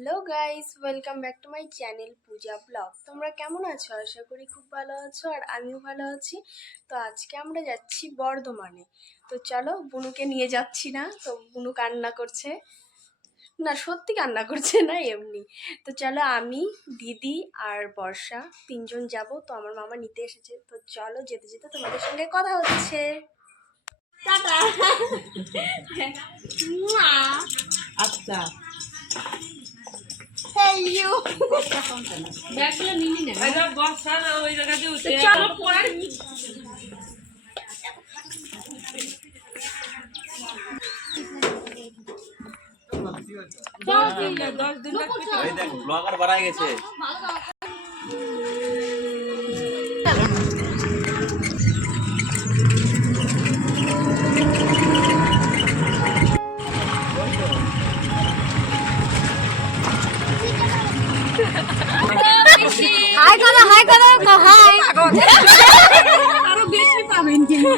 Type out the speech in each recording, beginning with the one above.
Hello guys, welcome back to my channel Puja blog. তোমরা কেমন আছো? আশা করি খুব ভালো আছো, আর আমিও ভালো আছি। তো আজকে আমরা যাচ্ছি বর্ধমানে। তো চলো, বুনুকে নিয়ে যাচ্ছি না, তো বুনু কান্না করছে। না, সত্যি কান্না করছে না, এমনি। তো চলো, আমি, দিদি আর বর্ষা তিনজন যাব। তো আমার মামা নিতে এসেছে। তো চলো, যেতে যেতে তোমাদের সঙ্গে কথা হচ্ছে। টাটা। আচ্ছা হ্যালো। ব্যাগগুলো নিবি না এটা বর্ষার ওই জায়গাতে উঠে চলো পরে ব্লগার বাড়াই গেছে। হাই করো, হাই করো, হাই। আরো বেশি পাবেন কিন্তু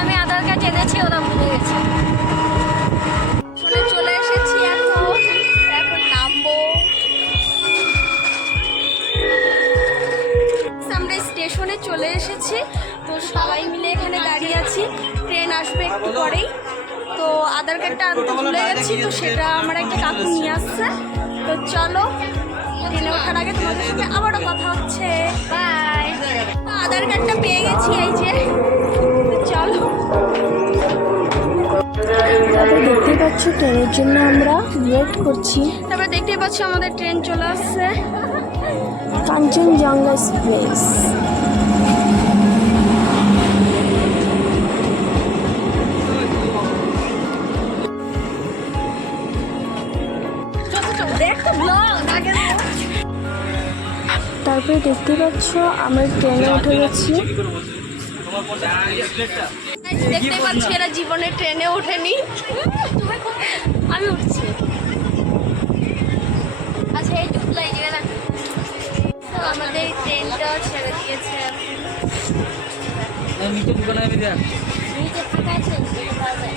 আমি আধার কার্ড এনেছি, ওরা ভুলে গেছে। চলে এসেছি, এখন নামবো। আমরা স্টেশনে চলে এসেছি। তো সবাই মিলে এখানে দাঁড়িয়ে আছি, ট্রেন আসবে একটু পরেই। তো আধার কার্ডটা আনতে ভুলে গেছি, তো সেটা আমার একটা কাকু নিয়ে আসছে। তো চলো, ট্রেনে ওঠার আগে তোমাদের সঙ্গে আবারও কথা হচ্ছে। বাই। আধার কার্ডটা পেয়ে গেছি, এই যে। তো চলো। তারপরে দেখতেই পাচ্ছ ট্রেনের জন্য আমরা ওয়েট করছি। তারপরে দেখতেই পাচ্ছ আমাদের ট্রেন চলে আসছে, কাঞ্চনজঙ্ঘা এক্সপ্রেস। তারপরে দেখতে পাচ্ছ আমরা ট্রেনে উঠে গেছি। দেখতে পাচ্ছি এরা জীবনে ট্রেনে ওঠেনি, আমি উঠছি। আচ্ছা, এই টুকলাই জায়গা তো আমাদের ট্রেনটা ছেড়ে দিয়েছে। নিচে ফাঁকা আছে, যেতে পাওয়া যায়।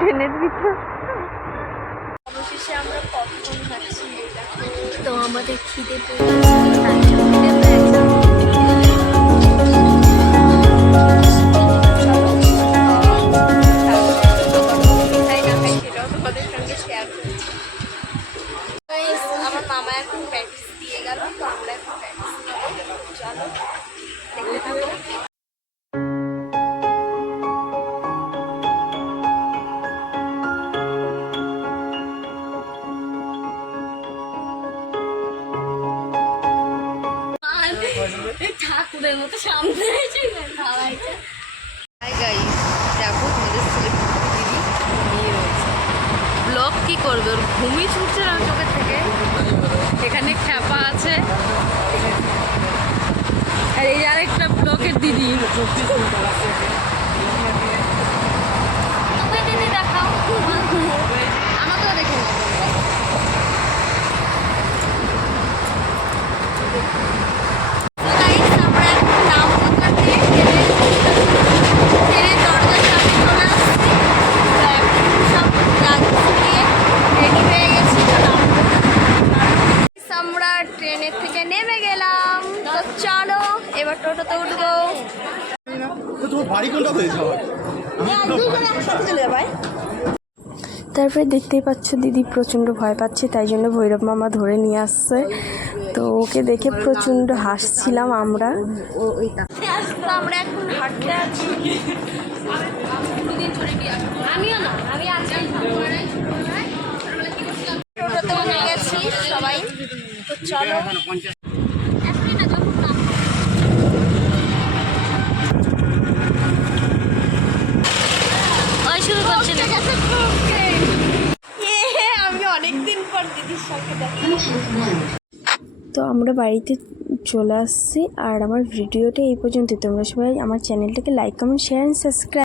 ট্রেনের ভিতর অবশেষে আমরা পপকর্ন খাচ্ছি। তো আমাদের খিদে পেয়ে গেছে। আমার মামা এখন প্র্যাকটিস দিয়ে গেল, তো আমরা এখন প্র্যাকটিস করবো। চলো, দেখতে থাকো। ঠাকুরের মতো সামনে এসে খাওয়াইছে। দেখো তোমাদের দিদি নিয়ে রয়েছে ব্লগ কি করবে, ওর ঘুমই ছুটছে না চোখের থেকে। এখানে খ্যাপা আছে, আর এই আরেকটা ব্লগের দিদি। তুমি দিদি দেখাও, আমাকেও দেখে নাও। আমরা এখন নাম বদলাতে ট্রেনের দরজার সামনে চলে আসছি। তো এখন সব লাগেজ নিয়ে রেডি হয়ে গেছি। আমরা ট্রেনের থেকে নেমে গেলাম। তো চলো, এবার টোটোতে উঠবো। তোমার বাড়ি কোনটা হয়েছে? দুজনে একসাথে চলে যাবাই। তারপরে দেখতেই পাচ্ছ দিদি প্রচণ্ড ভয় পাচ্ছে, তাই জন্য ভৈরব মামা ধরে নিয়ে আসছে। তো ওকে দেখে প্রচণ্ড হাসছিলাম আমরা। তো আমরা এখন হাঁটতে আছি। আমিও না, আমি আছি। টোটোতে উঠে গেছি সবাই। তো চলো, এখনই না, যখন না শুরু করছি না। আমি অনেক অনেকদিন পর দিদির সঙ্গে দেখা। তো আমরা বাড়িতে চলে আসছি আর আমার ভিডিওটা এই পর্যন্ত। তোমরা সবাই আমার চ্যানেলটাকে like comment share and subscribe